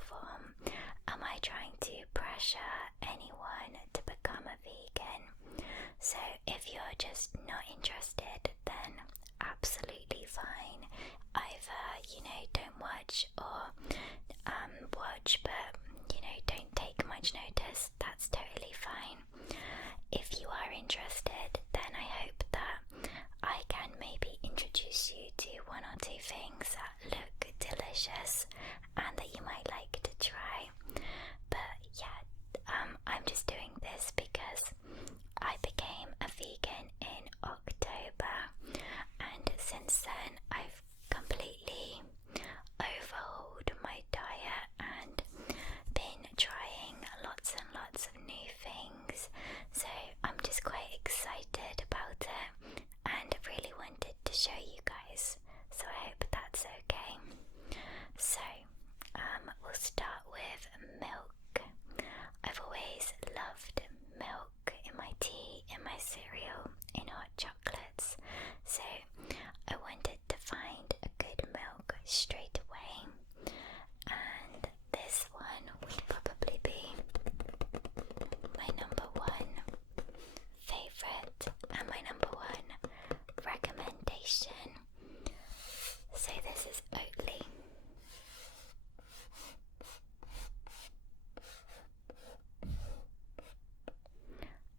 form. Am I trying to pressure anyone to become a vegan? So if you're just not interested, then absolutely fine. Either, don't watch or watch, but, don't take much notice. That's totally fine. If you are interested, then I hope that I can maybe introduce you to one or two things that look delicious and that you might like to try. But yeah, I'm just doing this because I became a vegan in October, and since then I've completely overhauled my diet and been trying lots and lots of new things. So I'm just quite excited about it and really wanted to show you guys. So I hope that's okay. So we'll start with milk. I've always loved milk in my tea, in my cereal, in hot chocolates. So I wanted to find a good milk straight away. And this one would probably be my number one favorite and my number one recommendation. So this is Oatly.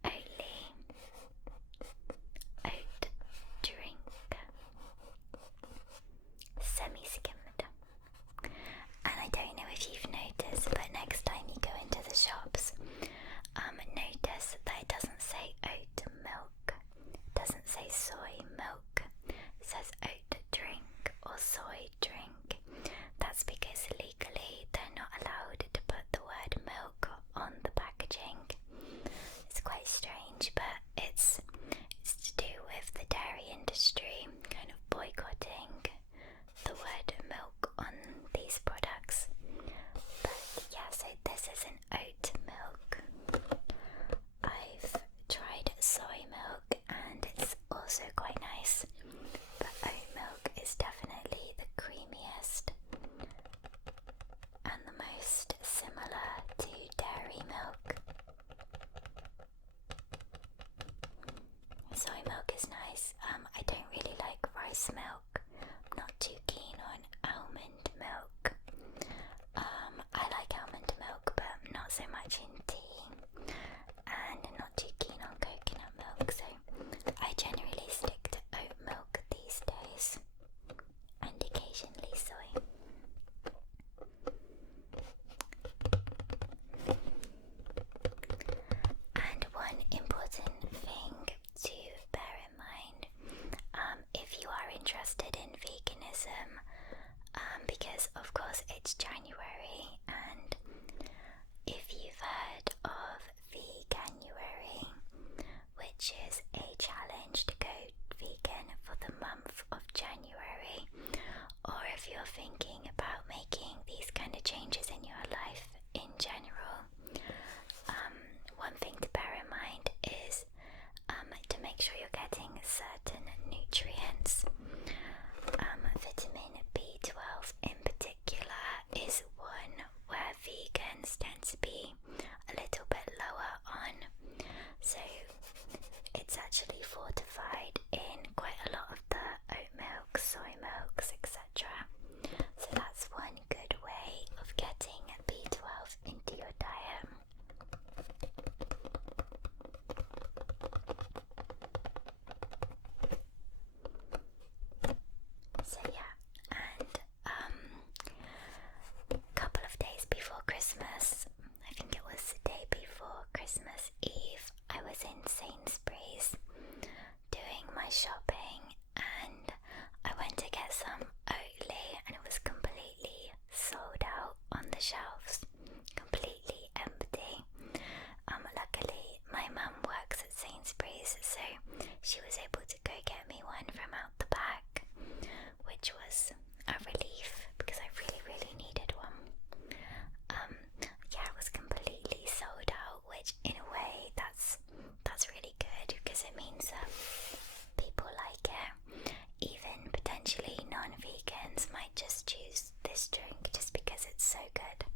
Oatly oat drink, semi-skimmed. And I don't know if you've noticed, but next time you go into the shops, notice that it doesn't say oat milk, it doesn't say soy milk, it says oat drink or soy drink. That's because legally they're not allowed to put the word milk on the packaging. It's quite strange, but it's to do with the dairy industry kind of boycotting the word milk on these products. But yeah, so this is an oat milk. I've tried soy milk and it's also quite nice, but oat milk is definitely the creamiest and the most similar to dairy milk. Soy milk is nice. I don't really like rice milk. I'm not too keen on almond milk. I like almond milk, but not so much in tea, and not too keen on coconut milk, so I generally stick to oat milk these days, and occasionally soy. And one important thing to bear in mind, if you are interested in veganism, because of course it's January, and if you've heard of Veganuary, which is a challenge to go vegan for the month of January, or if you're thinking about making these kind of changes in your life in general, one thing to bear in mind is to make sure you're getting certain nutrients. Vitamin B12 in particular is one where vegans tend to be a little bit lower on, so it's actually fortified in quite a lot of the oat milk, soy milks, etc. So that's one good way of getting B12 into your diet. So yeah, and a couple of days before Christmas, I think it was the day before Christmas Eve, I was in Sainsbury's doing my shopping, and I went to get some Oatly, and it was completely sold out on the shelves, completely empty. Luckily my mum works at Sainsbury's, so she was able to go get me one from out the back, which was a relief because I really needed one. Yeah, it was completely sold out, which in a way that's really good because it means that people like it. Even potentially non-vegans might just choose this drink just because it's so good.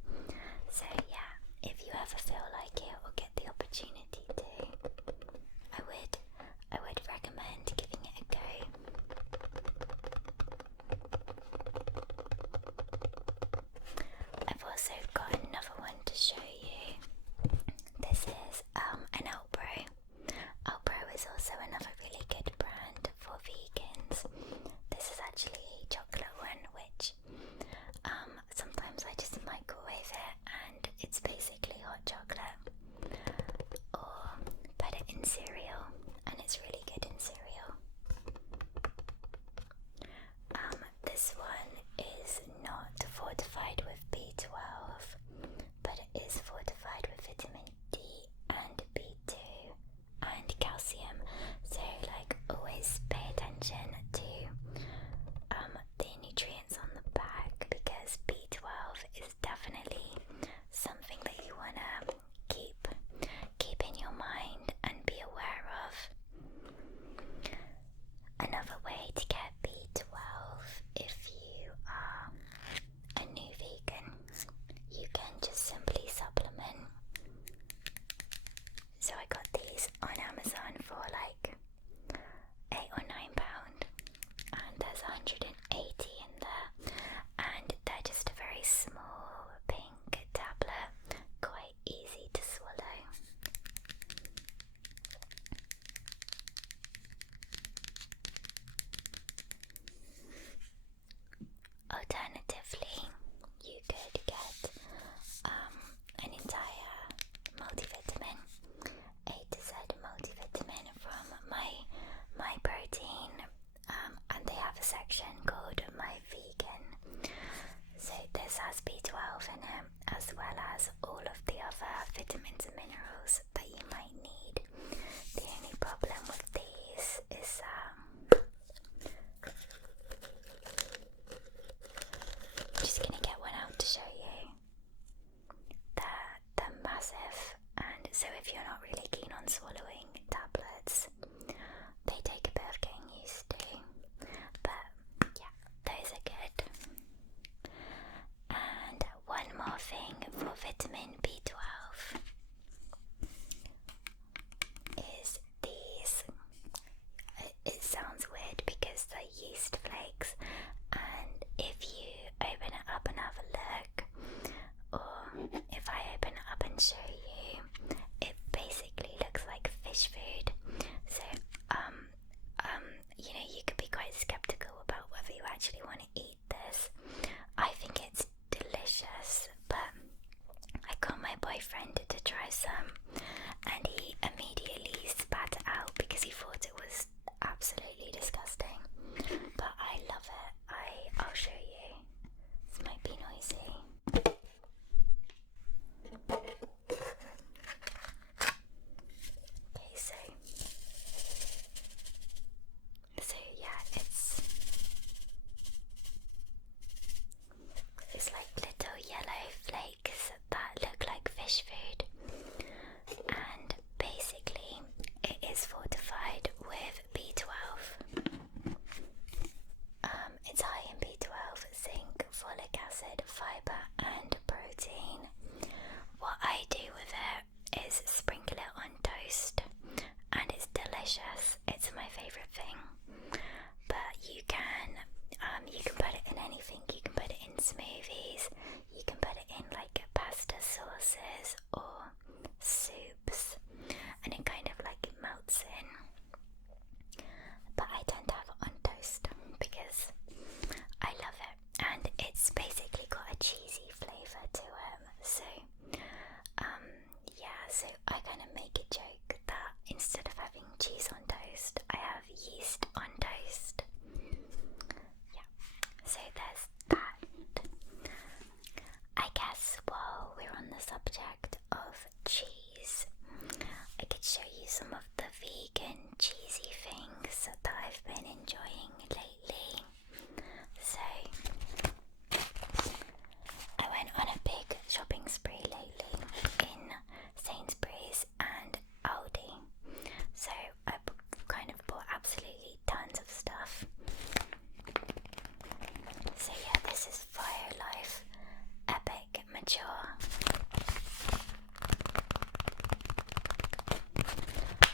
Amazon for like £8 or £9, and there's 180 in there, and they're just a very small pink tablet, quite easy to swallow. Alternatively, you could get an entire multivitamin, A to Z multivitamin from my protein, and they have a section called My Vegan. So this has B12 in it, as well as all of the other vitamins and minerals that you might need. The only problem with these is I'm just gonna get one out to show you. They're massive, and so if you're not really keen on swallowing tablets, they take a bit of getting used to. But yeah, those are good. And one more thing for vitamin B12 is these. It sounds weird because they're yeast flakes, and if you open it up and have a look, or if I open it up and show you, it basically looks like fish food. So you know, you could be quite skeptical about whether you actually want to eat this. I think it's delicious, but I got my boyfriend to try some, and he immediately spat it out because he thought it was absolutely disgusting. But I love it. I'll show you. This might be noisy. Okay, so yeah, it's like little yellow flakes that look like fish food, and basically it is fortified with B12. It's high in B12, zinc, folic acid, fibre and protein. What I do with it is sprinkle it on toast, and it's delicious. It's my favourite thing. But you can put it in anything. You can put it in smoothies, you can put it in like pasta sauces or soups, and it kind of like melts in. But I tend to have it on toast because I love it, and it's basically got a cheesy flavour to it. So so I kind of make a joke that instead of having cheese on toast, I have yeast on toast. Yeah, so there's that. I guess while we're on the subject of cheese, I could show you some of the vegan cheesy things that I've been enjoying lately. So I went on a big shopping spree lately in Sainsbury's and Aldi. So I kind of bought absolutely tons of stuff. So yeah, this is Fire Life Epic Mature,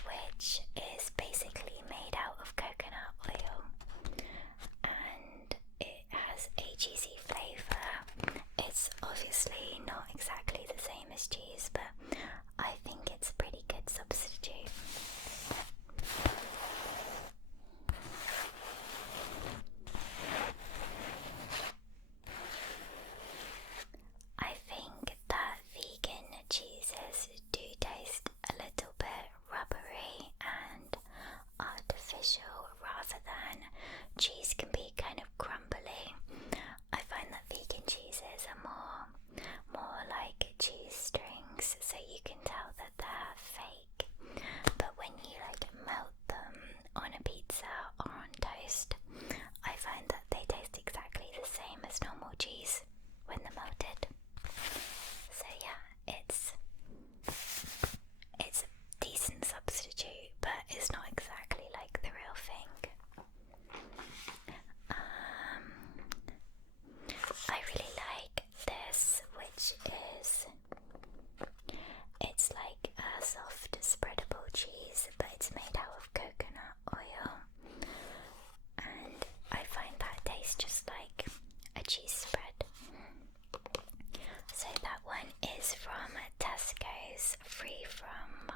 which is basically made out of coconut oil, and it has a cheesy flavour. It's obviously not exactly the same as cheese, but I think it's a pretty good substitute. I think that vegan cheeses do taste a little bit rubbery and artificial rather than cheese can be kind of crumbly. I find that vegan cheeses are more like cheese strings, so you can tell that they're fake. But when you like melt them on a pizza or on toast, I find that they taste exactly the same as normal cheese when they're melted. So yeah, it's a decent substitute, but it's not exactly like the real thing. I really like this, which is, it's like a soft spreadable cheese, but it's made out of coconut oil, and I find that tastes just like a cheese spread. So that one is from Tesco's, free from.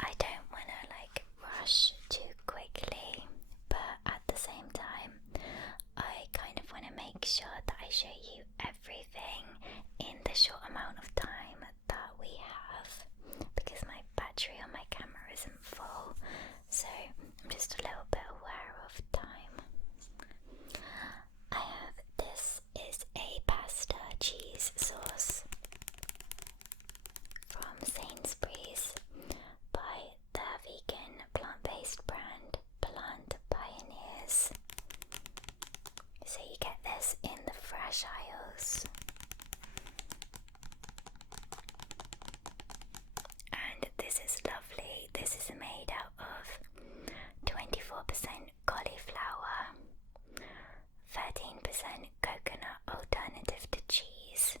I don't want to like rush too quickly, but at the same time I kind of want to make sure that I show you everything in the short amount of time that we have, because my battery on my camera isn't full, so I'm just a little bit aware of time. I have, this is a pasta cheese sauce from Sainsbury's by the vegan plant-based brand Plant Pioneers. So you get this in the fresh aisles. And this is lovely. This is made out of 24% cauliflower, 13% coconut alternative to cheese,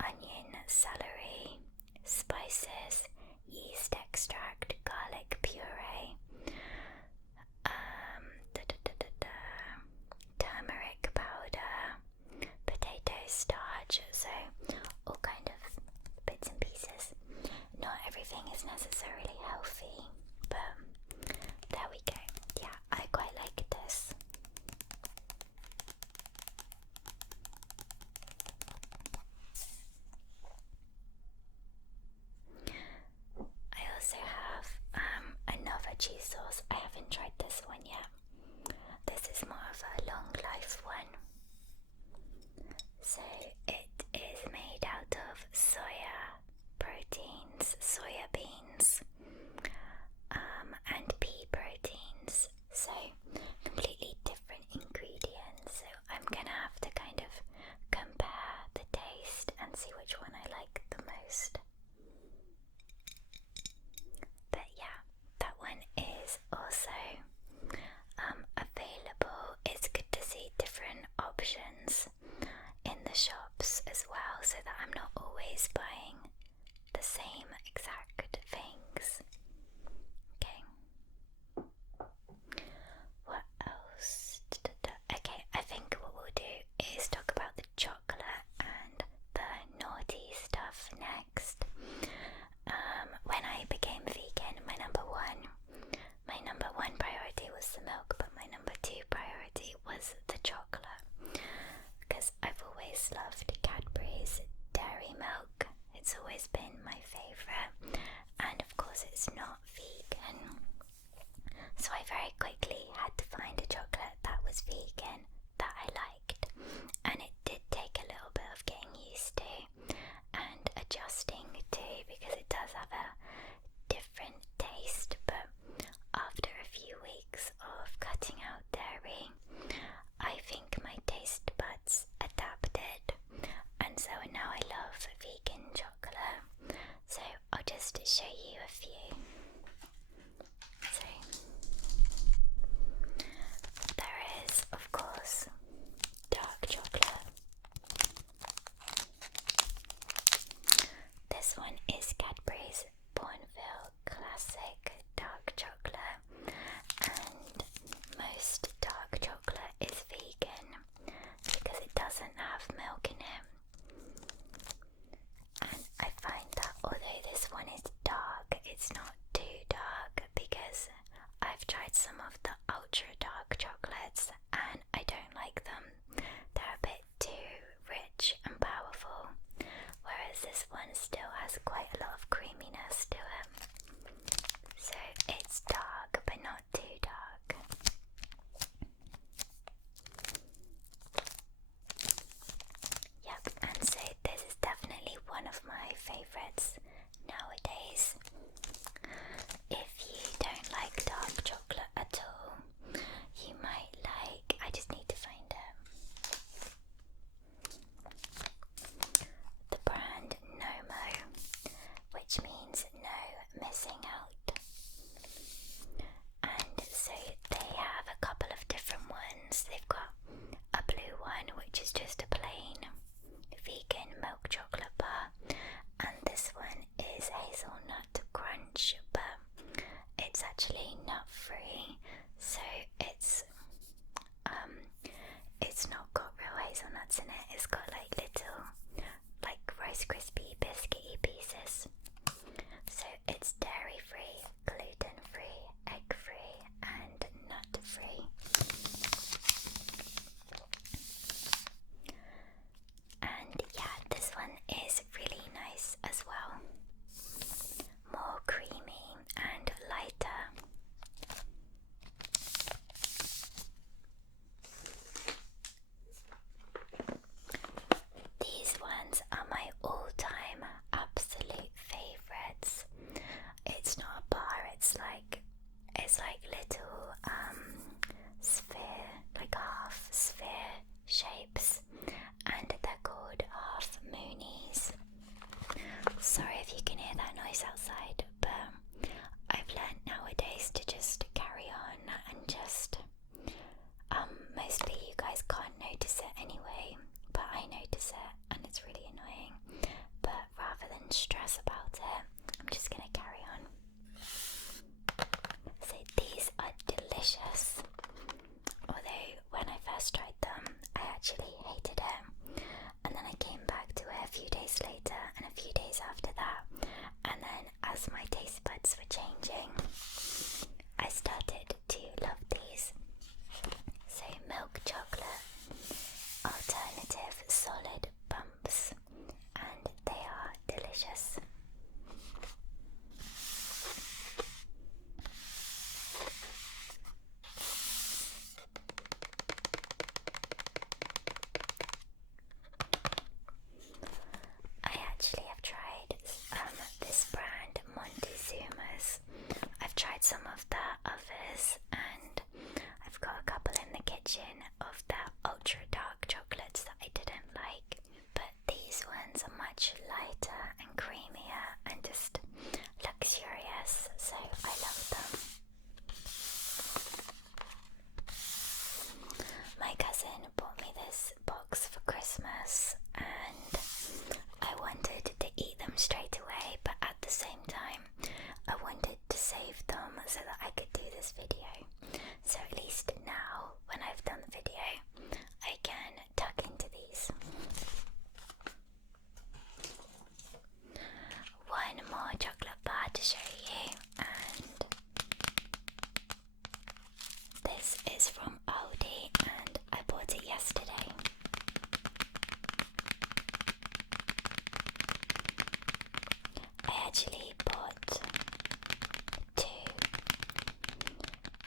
onion, celery, spices, yeast extract, garlic puree, turmeric powder, potato starch, so all kind of bits and pieces. Not everything is necessarily healthy, but there we go. Yeah, I quite like this. I also have another cheese sauce. I haven't tried this one yet. This is more of a long life one. So it is made out of soya proteins, soya beans, and pea proteins. So completely different ingredients. So I'm gonna have to kind of compare the taste and see which one I like the most. But yeah, that one is also available. It's good to see different options in the shops as well, so that I'm not always buying the same exact things. Okay. What else? Okay, I think what we'll do is talk about the chocolate and the naughty stuff next. When I became vegan, my number one priority was the milk, but my number two priority was the chocolate, because I've always loved Cadbury's dairy milk. It's always been my favourite, and of course it's not vegan, so I very quickly had to find a chocolate that was vegan that I liked, and it did take a little bit of getting used to and adjusting to, because it does have a different taste. But after a few weeks of cutting out dairy, I think my taste buds adapted, and so now I love vegan chocolate. So I'll just show you a few. So there is, of course, dark chocolate. This one is Cadbury's Bournville Classic Dark Chocolate, and most dark chocolate is vegan because it doesn't have milk in it. And I find that although this one is dark, it's not too dark, because I've tried some of the ultra dark chocolates and I don't like them. They're a bit too rich and powerful, whereas this one still has quite a lot of don't stress about it. I'm just gonna carry on. So these are delicious. Although when I first tried them, I actually hated it. And then I came back to it a few days later and a few days after that. And then as my taste buds were changing, I started to love these. So milk chocolate, alternative solid bumps, and they are delicious. I actually have tried this brand, Montezuma's. I've tried some of the others, and I've got a couple in the kitchen of the ultra dark chocolates that I didn't like, but these ones are much lighter and creamier and just luxurious, so I love them. My cousin bought me this box for Christmas, and I wanted to eat them straight away, but at the same time I wanted to save them so that I could do this video. So at least now, when I've done the video, I can tuck into these. One more chocolate bar to show you, and this is from Aldi, and I bought it yesterday. I actually bought two,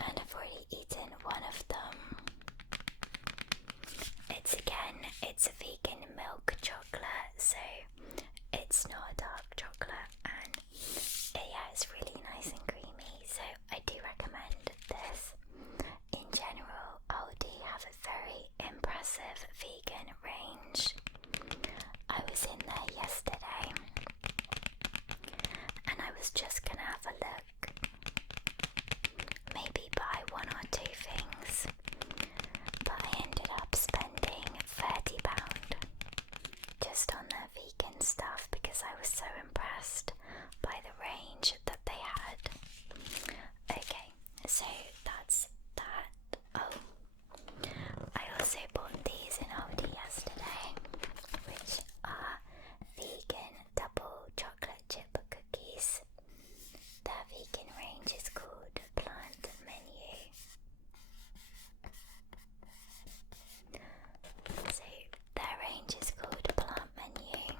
and I've already eaten one of them. It's a vegan milk chocolate, so it's not dark chocolate, and yeah, it's really nice and creamy, so I do recommend this. In general, Aldi have a very impressive vegan range. I was in there yesterday, and I was just gonna have a look, maybe buy one or two things, but I ended up spending £30 just on their vegan stuff because I was so impressed by the range that they had. Okay, so that's that. Oh, I also bought these in Aldi yesterday, which are vegan double chocolate chip cookies. Their vegan range is called Plant Menu. So their range is called Plant Menu.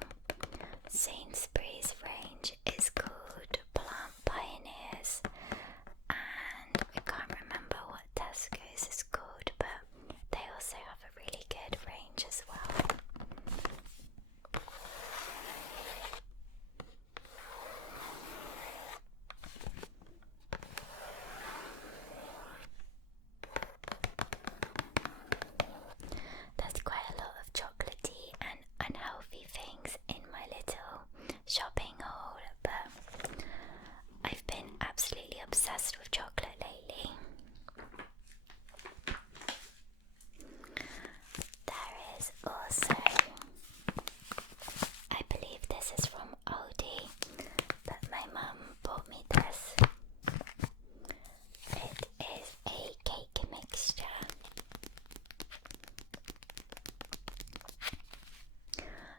Sainsbury's range is called Plant Pioneers, and I can't remember what Tesco's is called, but they also have a really good range as well. There's quite a lot of chocolatey and unhealthy things in my little shopping haul, but I've been absolutely obsessed with chocolate lately. There is also, I believe this is from Aldi, but my mum bought me this. It is a cake mixture.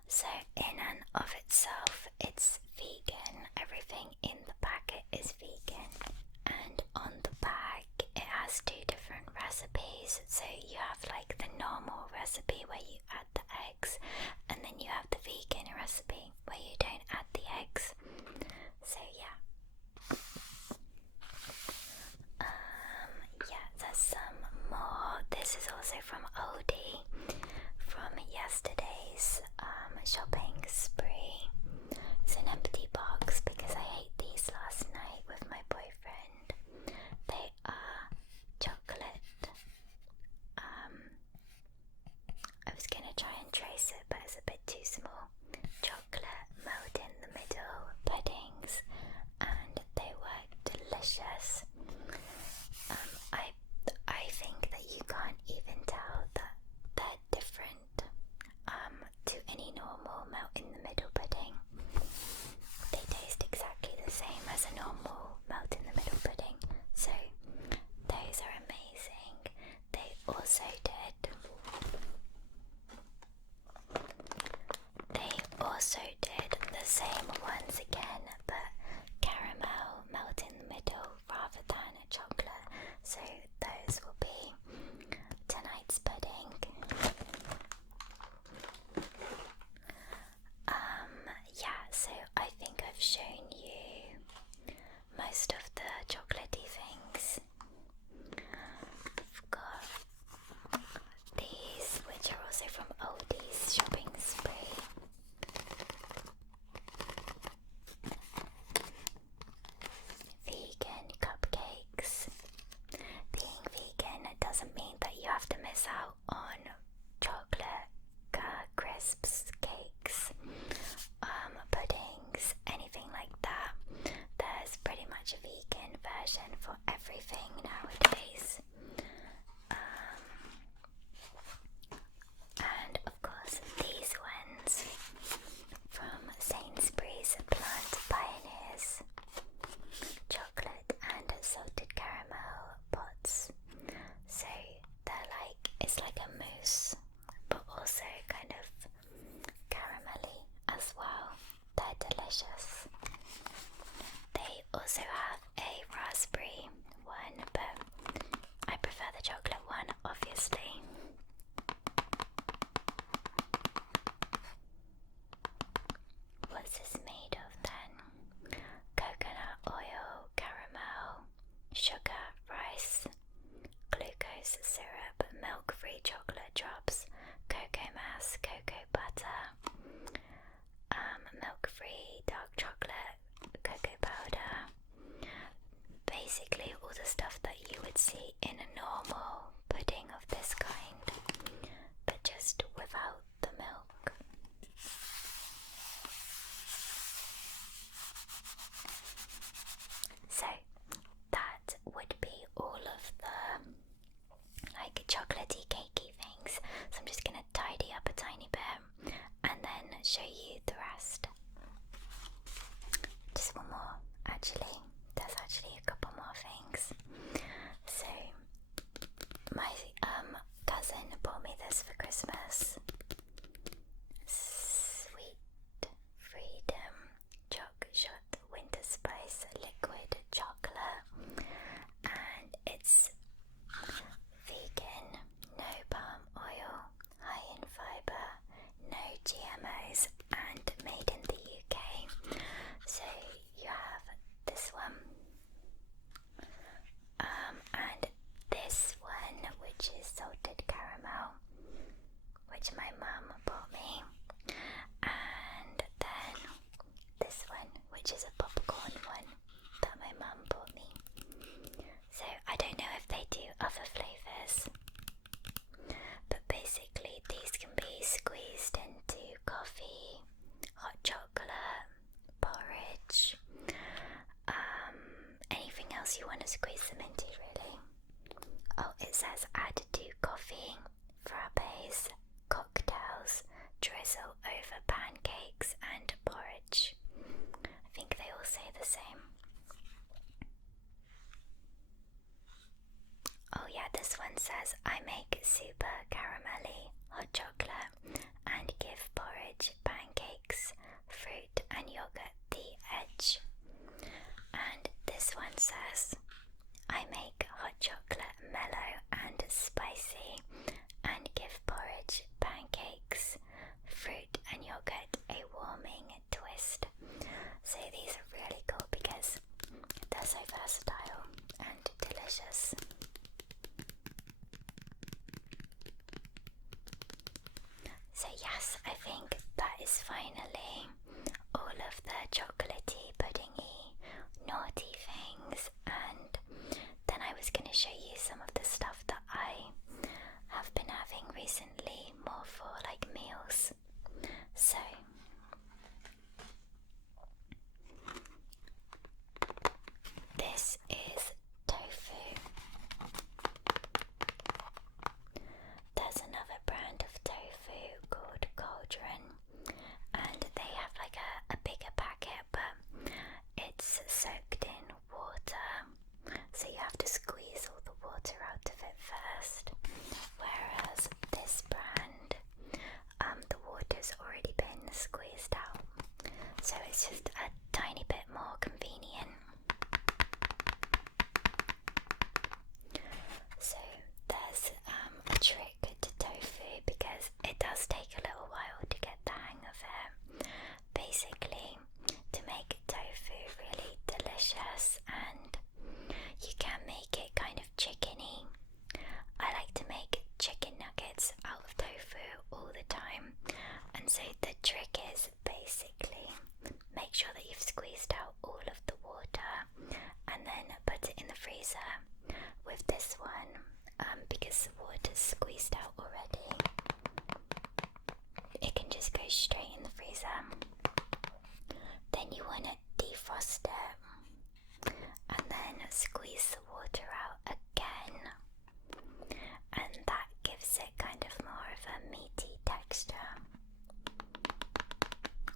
So in and of itself, it's vegan. Everything in the packet is vegan, and on the bag it has two different recipes. So you have like the normal recipe where you add the eggs, and then you have the vegan recipe where you don't add the eggs. So yeah. Yeah, there's some more. This is also from Aldi, from yesterday's shopping spree. It's an empty box because I ate these last night with my boyfriend. They are chocolate. I was gonna try and trace it, but it's a bit too small. Chocolate melt in the middle puddings, and they were delicious. I think that you can't even tell that they're different to any normal melt in the middle pudding. also did the same ones again, but caramel melt in the middle rather than chocolate. So those will be tonight's pudding. Yeah, so I think I've shown you most of the chocolatey things. I've got these, which are also from Oldie's shopping spree. Vegan cupcakes. Being vegan doesn't mean that you have to miss out on chocolate, crisps, cakes, puddings, anything like that. There's pretty much a vegan version for everything nowadays. And of course these ones from Sainsbury's Plant Pioneers, chocolate and salted caramel pots. So they're like, it's like a mousse, but also kind of caramelly as well. They're delicious. They also have a raspberry one, but I prefer the chocolate one, obviously. What's this made of then? Coconut oil, caramel, sugar, rice, glucose syrup, milk-free chocolate drops, cocoa mass, cocoa butter, milk-free dark chocolate, cocoa powder. Basically all the stuff that you would see in a normal pudding of this kind, but just without the milk. So that would be all of the like chocolatey cakey things. So I'm just gonna tidy up a tiny bit and then show you the rest. Just one more, actually. There's actually a couple more things. So my cousin bought me this for Christmas. Sweet Freedom Choc Shot Winter Spice Liquid Chocolate, and it's vegan, no palm oil, high in fibre, no GMOs, and made in the UK. So you have this one, and this one, which is salted caramel, which my mum bought me, and then this one, which is a popcorn one that my mum bought me. So I don't know if they do other flavours, but basically these can be squeezed into coffee, hot chocolate, porridge, anything else you want to squeeze them into, really. Oh, it says add to coffee, frappes, cocktails, drizzle over pancakes and porridge. I think they all say the same. Oh yeah, this one says I make super caramelly hot chocolate and give porridge, pancakes, fruit and yogurt the edge. And this one says I make hot chocolate mellow and spicy and give porridge, pancakes, fruit and yogurt a warming twist. So these are really cool because they're so versatile and delicious. So yes, I think that is finally all of the chocolatey, puddingy, naughty things, and then I was going to show you some of the stuff that I have been having recently, more for like meals. So this is tofu. There's another brand of tofu called Cauldron, and they goes straight in the freezer. Then you want to defrost it and then squeeze the water out again, and that gives it kind of more of a meaty texture.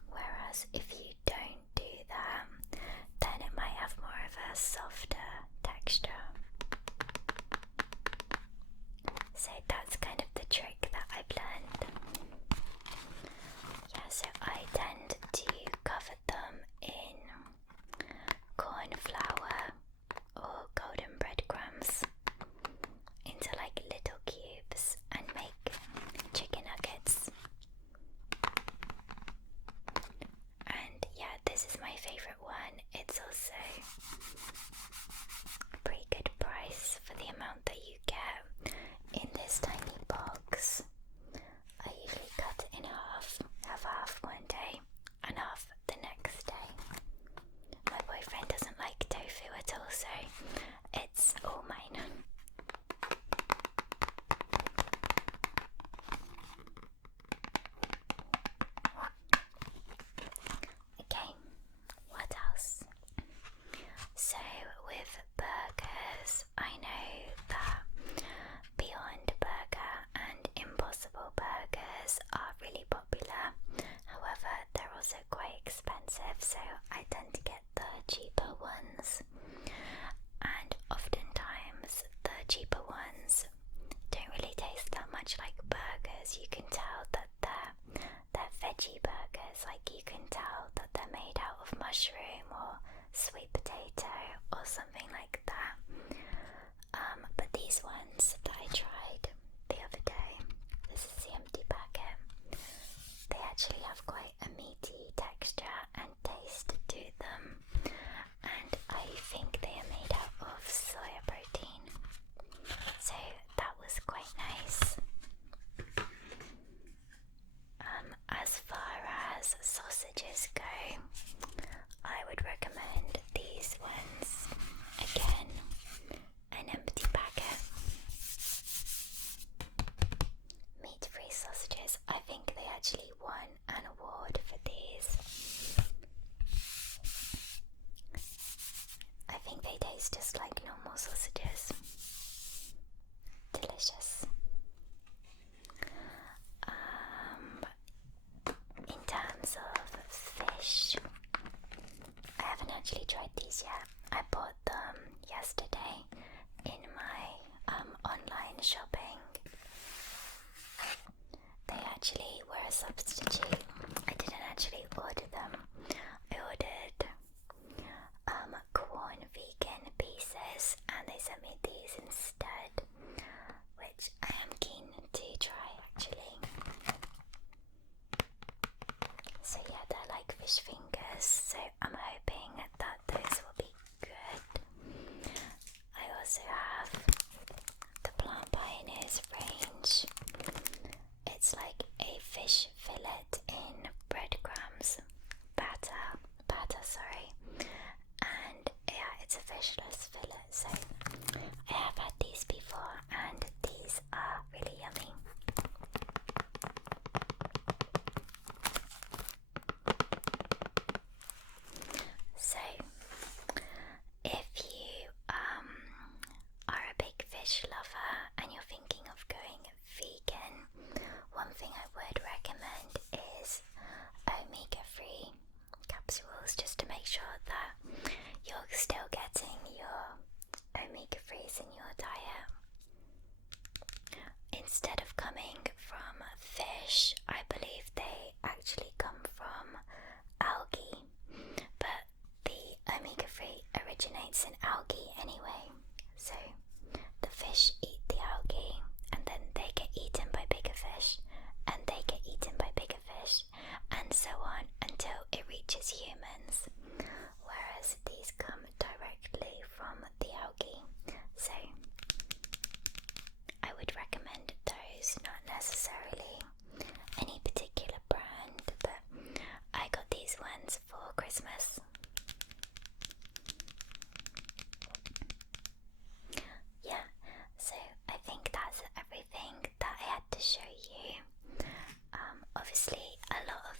Whereas if you don't do that, then it might have more of a softer texture. So that's kind of the trick that I've learned. Yeah, so I tend to cover them in corn flour or golden breadcrumbs into like little cubes and make chicken nuggets. And yeah, this is my favourite one. It's also a pretty good price for the amount that you get in this tiny box. I usually cut it in half, have half one day and half the next day. My boyfriend doesn't like tofu at all, so it's all mine. Okay, what else? So with burgers, I know that Beyond Burger and Impossible Burgers are really popular. However, they're also quite expensive, so I tend to get the cheaper ones. And oftentimes the cheaper ones don't really taste that much like burgers. You can tell that they're veggie burgers, like you can tell that they're made out of mushroom or sweet potato or something like that. But these ones that I tried the other day, this is the empty packet, they actually have quite a meaty texture and taste to them, and I think they are made out of soya protein, so that was quite nice. As far as sausages go, I would recommend these ones. Again, an empty packet. Meat-free sausages. I think they actually won an award for these. I think they taste just like normal sausages. Delicious. In terms of fish, I haven't actually tried these yet. I bought them yesterday in my online shopping. They actually were a substitute. I didn't actually order them. I ordered corn vegan pieces and they sent me these instead, which I am keen to try actually. So yeah, they're like fish fingers, so I'm hoping that those will be good. I also have the Plant Pioneers range. It's like a fish fillet in breadcrumbs, batter, and yeah, it's a fishless fillet, so I have had these before and these are really yummy. So if you are a big fish lover and you're thinking of going vegan, one thing I would recommend is omega-3 capsules, just to make sure that you're still getting your omega-3s in your diet. Instead of coming from fish, I believe they actually come from algae, but the omega-3 originates in algae anyway, so the fish eat the algae and then they get eaten by bigger fish and they get eaten by bigger fish and so on until it reaches humans, whereas these come directly from the algae. So I would recommend those, not necessarily any particular brand, but I got these ones for Christmas. Yeah, so I think that's everything that I had to show you. Obviously a lot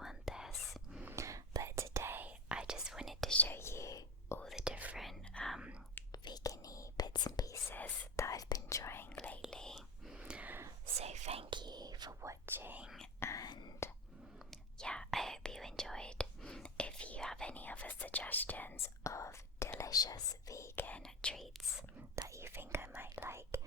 on this, but today I just wanted to show you all the different vegan-y bits and pieces that I've been trying lately. So thank you for watching, and yeah, I hope you enjoyed. If you have any other suggestions of delicious vegan treats that you think I might like,